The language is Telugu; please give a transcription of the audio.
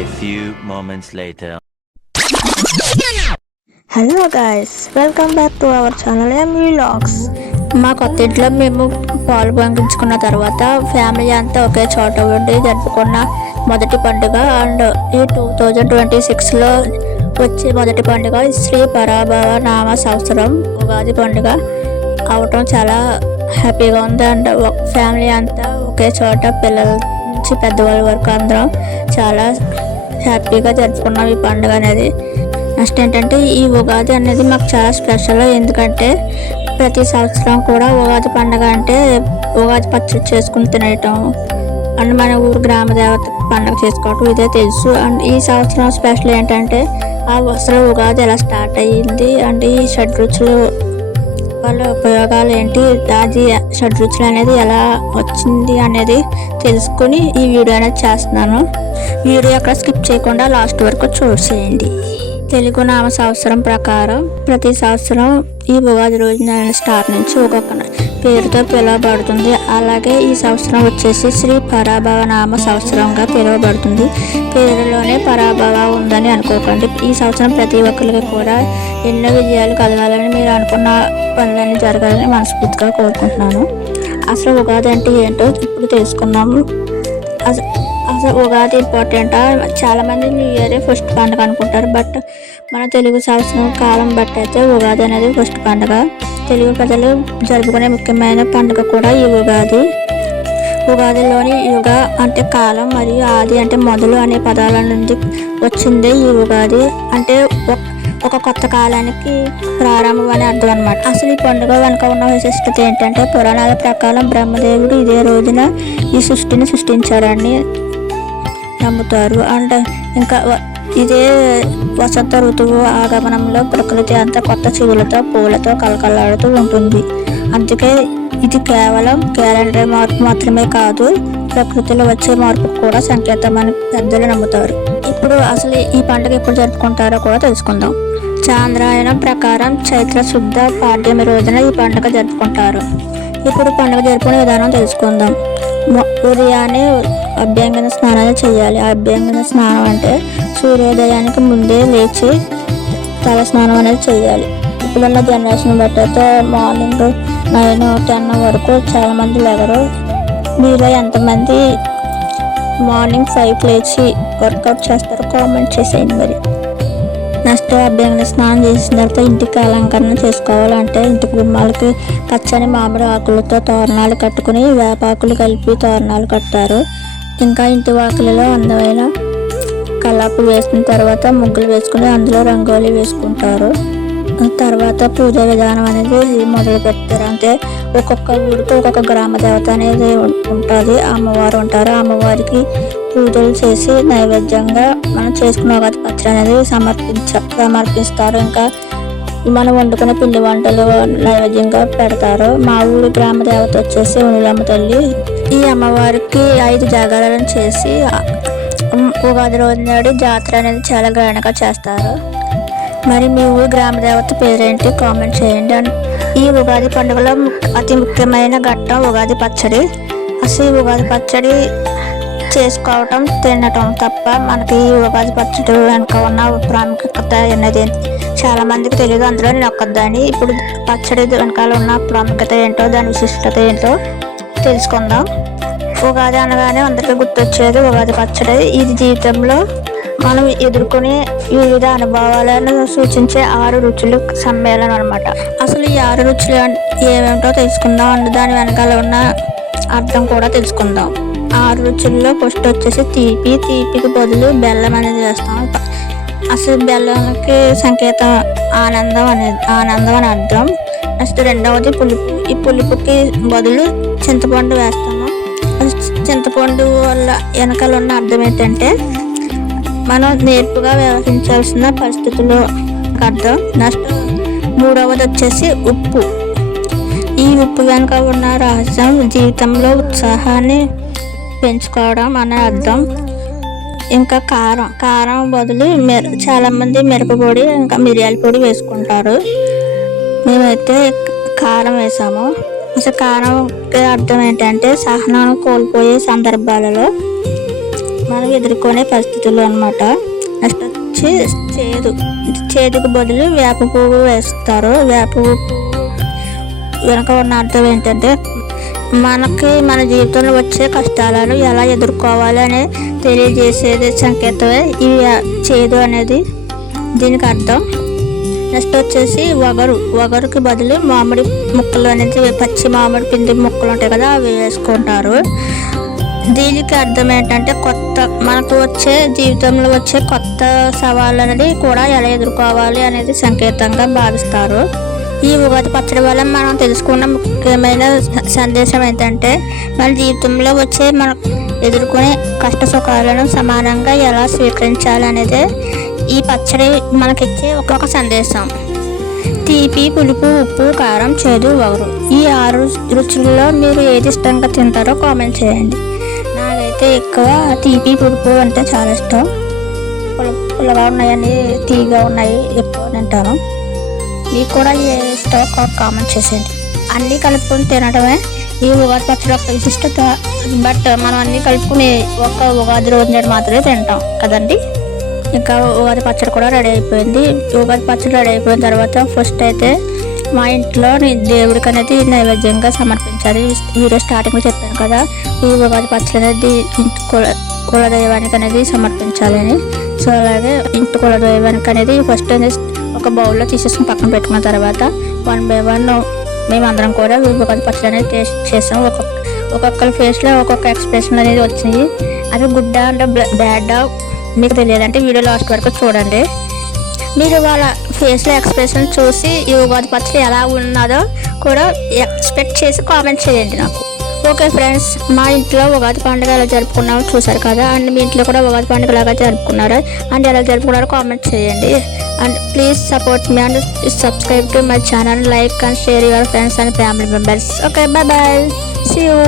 A few moments later. Hello guys, welcome back to our channel MV vlogs. మా కొత్త ఇంట్లో మేము పాలు పొంగించుకున్న తర్వాత ఫ్యామిలీ అంతా ఒకే చోట ఉండి జరుపుకున్న మొదటి పండుగ అండ్ ఈ 2026లో వచ్చే మొదటి పండుగ శ్రీ పరాభవ నామ సంవత్సరం ఉగాది పండుగ అవటం చాలా హ్యాపీగా ఉంది. అండ్ ఫ్యామిలీ అంతా ఒకే చోట పిల్లల నుంచి పెద్దవాళ్ళ వరకు అందరం చాలా హ్యాపీగా జరుపుకున్నాం ఈ పండుగ అనేది. నెక్స్ట్ ఏంటంటే ఈ ఉగాది అనేది మాకు చాలా స్పెషల్. ఎందుకంటే ప్రతి సంవత్సరం కూడా ఉగాది పండుగ అంటే ఉగాది పచ్చడి చేసుకుని తినటం అండ్ మన ఊరు గ్రామ దేవత పండుగ చేసుకోవటం ఇదే తెలుసు. అండ్ ఈ సంవత్సరం స్పెషల్ ఏంటంటే అసలు ఉగాది ఎలా స్టార్ట్ అయ్యింది అండ్ ఈ షడ్రుచులు వాళ్ళ ఉపయోగాలు ఏంటి, అది షడ్రుచులు అనేది ఎలా వచ్చింది అనేది తెలుసుకుని ఈ వీడియో అనేది చేస్తున్నాను. వీడియో అక్కడ స్కిప్ చేయకుండా లాస్ట్ వరకు చూసేయండి. తెలుగు నామ సంవత్సరం ప్రకారం ప్రతి సంవత్సరం ఈ ఉగాది రోజున స్టార్ట్ నుంచి ఒక్కొక్క పేరుతో పిలువబడుతుంది. అలాగే ఈ సంవత్సరం వచ్చేసి శ్రీ పరాభవ నామ సంవత్సరంగా పిలువబడుతుంది. పేరులోనే పరాభవ ఉందని అనుకోకండి. ఈ సంవత్సరం ప్రతి ఒక్కరికి కూడా ఎన్నో విజయాలు కలగాలని, మీరు అనుకున్న పనులన్నీ జరగాలని మనస్ఫూర్తిగా కోరుకుంటున్నాను. అసలు ఉగాది అంటే ఏంటో ఇప్పుడు తెలుసుకున్నాము. అసలు ఉగాది ఇంపార్టెంట్. చాలామంది న్యూ ఇయరే ఫస్ట్ పండుగ అనుకుంటారు. బట్ మన తెలుగు సంవత్సరం కాలం బట్టి అయితే ఉగాది అనేది ఫస్ట్ పండుగ. తెలుగు ప్రజలు జరుపుకునే ముఖ్యమైన పండుగ కూడా ఈ ఉగాది. ఉగాదిలోని యుగ అంటే కాలం మరియు ఆది అంటే మొదలు అనే పదాల నుండి వచ్చిందే ఈ ఉగాది. అంటే ఒక కొత్త కాలానికి ప్రారంభం అని అర్థం అనమాట. అసలు ఈ పండుగ వెనుక ఉన్న విశిష్టత ఏంటంటే పురాణాల ప్రకారం బ్రహ్మదేవుడు ఇదే రోజున ఈ సృష్టిని సృష్టించారని నమ్ముతారు. అండ్ ఇంకా ఇదే వసంత ఋతువు ఆగమనంలో ప్రకృతి అంతా కొత్త చిగులతో పూలతో కలకలాడుతూ ఉంటుంది. అందుకే ఇది కేవలం క్యాలెండర్ మార్పు మాత్రమే కాదు, ప్రకృతిలో వచ్చే మార్పు కూడా సంకేతం అని పెద్దలు నమ్ముతారు. ఇప్పుడు అసలు ఈ పండుగ ఎప్పుడు జరుపుకుంటారో కూడా తెలుసుకుందాం. చాంద్రాయణం ప్రకారం చైత్ర శుద్ధ పాడ్యమి రోజున ఈ పండుగ జరుపుకుంటారు. ఇప్పుడు పండుగ జరుపుకునే విధానం తెలుసుకుందాం. ఉదయాన్నే అభ్యంగన స్నానాలు చేయాలి. అభ్యంగన స్నానం అంటే సూర్యోదయానికి ముందే లేచి తల స్నానం అనేది చేయాలి. ఇప్పుడున్న జనరేషన్ బట్టి అయితే మార్నింగ్ 9-10 వరకు చాలామంది లేగరు. మీలో ఎంతమంది మార్నింగ్ 5కి లేచి వర్కౌట్ చేస్తారో కామెంట్ చేసేయండి. మరి నెక్స్ట్ అభ్యంగన స్నానం చేసిన తర్వాత ఇంటికి అలంకరణ చేసుకోవాలంటే ఇంటికి గుమ్మాలకి పచ్చని మామిడి ఆకులతో తోరణాలు కట్టుకుని వేపాకులు కలిపి తోరణాలు కట్టారు. ఇంకా ఇంటి వాకిలిలో అందమైన కల్లాపులు వేసుకున్న తర్వాత ముగ్గులు వేసుకుని అందులో రంగోలీ వేసుకుంటారు. తర్వాత పూజా విధానం అనేది మొదలు పెట్టారు. అంటే ఒక్కొక్క ఊరికి ఒక్కొక్క గ్రామ దేవత అనేది ఉంటుంది, అమ్మవారు ఉంటారు. అమ్మవారికి పూజలు చేసి నైవేద్యంగా మనం చేసుకున్న ఉగాది పచ్చడి అనేది సమర్పిస్తారు. ఇంకా మనం వండుకునే పిండి వంటలు నైవేద్యంగా పెడతారు. మా ఊరి గ్రామ దేవత వచ్చేసి ఉనిలమ్మ తల్లి. ఈ అమ్మవారికి 5 జాగారాలను చేసి ఉగాది రోజు నాడు జాతర అనేది చాలా గ్రాండ్గా చేస్తారు. మరి మీ ఊరి గ్రామ దేవత పేరేంటి కామెంట్ చేయండి. ఈ ఉగాది పండుగలో అతి ముఖ్యమైన ఘట్టం ఉగాది పచ్చడి. అసలు ఈ ఉగాది పచ్చడి చేసుకోవటం తినటం తప్ప మనకి ఈ ఉగాది పచ్చడి వెనుక ఉన్న ప్రాముఖ్యత అనేది చాలా మందికి తెలియదు. అందులో నేను ఒక్కదాన్ని. ఇప్పుడు పచ్చడి వెనకాల ఉన్న ప్రాముఖ్యత ఏంటో, దాని విశిష్టత ఏంటో తెలుసుకుందాం. ఉగాది అనగానే అందరికీ గుర్తొచ్చేది ఉగాది పచ్చడి. ఇది జీవితంలో మనం ఎదుర్కొనే వివిధ అనుభవాలను సూచించే 6 రుచులు సమ్మేళనం అనమాట. అసలు ఈ 6 రుచులు ఏమేమిటో తెలుసుకుందాం. అండ్ దాని వెనకాల ఉన్న అర్థం కూడా తెలుసుకుందాం. 6 రుచుల్లో ఫస్ట్ వచ్చేసి తీపి. తీపికి బదులు బెల్లం అనేది వేస్తాం. అసలు బెల్లానికి సంకేతం ఆనందం అని అర్థం. నెక్స్ట్ రెండవది పులుపు. ఈ పులుపుకి బదులు చింతపండు వేస్తాము. చింతపండు వల్ల వెనకాల ఉన్న అర్థం ఏంటంటే మనం నేర్పుగా వ్యవహరించాల్సిన పరిస్థితుల్లో అర్థం. నెక్స్ట్ మూడవది వచ్చేసి ఉప్పు. ఈ ఉప్పు వెనుక ఉన్న రహస్యం జీవితంలో ఉత్సాహాన్ని పెంచుకోవడం అనే అర్థం. ఇంకా కారం బదులు చాలామంది మిరపపొడి ఇంకా మిరియాల పొడి వేసుకుంటారు. మేమైతే కారం వేసాము. అసలు కారం అర్థం ఏంటంటే సహనాన్ని కోల్పోయే సందర్భాలలో మనం ఎదుర్కొనే పరిస్థితులు అన్నమాట. నెక్స్ట్ వచ్చి చేదుకు బదులు వేప పువ్వు వేస్తారు. వేప పువ్వు వెనక ఉన్న అర్థం ఏంటంటే మనకి మన జీవితంలో వచ్చే కష్టాలను ఎలా ఎదుర్కోవాలి అని తెలియజేసేది సంకేతమే ఈ చేదు అనేది, దీనికి అర్థం. నెక్స్ట్ వచ్చేసి వగరుకి బదులు మామిడి ముక్కలు అనేది, పచ్చి మామిడి పిండి ముక్కలు ఉంటాయి కదా, అవి వేసుకుంటారు. దీనికి అర్థం ఏంటంటే మనకు వచ్చే జీవితంలో వచ్చే కొత్త సవాళ్ళు అనేది కూడా ఎలా ఎదుర్కోవాలి అనేది సంకేతంగా భావిస్తారు. ఈ ఉగాది పచ్చడి వల్ల మనం తెలుసుకున్న ముఖ్యమైన సందేశం ఏంటంటే మన జీవితంలో వచ్చే మనం ఎదుర్కొనే కష్ట సుఖాలను సమానంగా ఎలా స్వీకరించాలి అనేది ఈ పచ్చడి మనకిచ్చే ఒక సందేశం. తీపి, పులుపు, ఉప్పు, కారం, చేదు, వగరు, ఈ 6 రుచుల్లో మీరు ఏది ఇష్టంగా తింటారో కామెంట్ చేయండి. నాకైతే ఎక్కువ తీపి, పులుపు అంటే చాలా ఇష్టం. పుల్లగా ఉన్నాయని, తీగా ఉన్నాయి ఎక్కువ తింటాను. మీకు కూడా ఏ ఇష్టం కామెంట్ చేసేయండి. అన్నీ కలుపుకొని తినడమే ఈ ఉగాది పచ్చడి ఒక విశిష్టత. బట్ మనం అన్నీ కలుపుకుని ఒక ఉగాది రోజు నాడు మాత్రమే తింటాం కదండి. ఇంకా ఉగాది పచ్చడి కూడా రెడీ అయిపోయింది. ఉగాది పచ్చడి రెడీ అయిపోయిన తర్వాత ఫస్ట్ అయితే మా ఇంట్లో దేవుడికి అనేది నైవేద్యంగా సమర్పించాలి. వీడియో స్టార్టింగ్లో చెప్పాను కదా, ఈ ఉగాది పచ్చడి అనేది ఇంటి కులదైవానికి అనేది సమర్పించాలని. సో అలాగే ఇంటి కులదైవానికి అనేది ఫస్ట్ ఒక బౌల్లో తీసేసుకుని పక్కన పెట్టుకున్న తర్వాత 1 by 1 మేమందరం కూడా ఉగాది పచ్చడి అనేది టేస్ట్ చేసాం. ఒక్కొక్కరి ఫేస్లో ఒక్కొక్క ఎక్స్ప్రెషన్ అనేది వచ్చింది. అది గుడ్ అంటే బ్యాడ్ మీకు తెలియాలంటే వీడియో లాస్ట్ వరకు చూడండి. మీరు వాళ్ళ ఫేస్లో ఎక్స్ప్రెషన్ చూసి ఈ ఉగాది పచ్చడి ఎలా ఉన్నదో కూడా ఎక్స్పెక్ట్ చేసి కామెంట్ చేయండి నాకు. ఓకే ఫ్రెండ్స్, మా ఇంట్లో ఉగాది పండుగ ఎలా జరుపుకున్నామో చూసారు కదా. అండ్ మీ ఇంట్లో కూడా ఉగాది పండుగ ఎలాగా జరుపుకున్నారా అండ్ ఎలా జరుపుకున్నారో కామెంట్ చేయండి. And please support me and subscribe to my channel, like and share your friends and family members. Okay, bye, see you.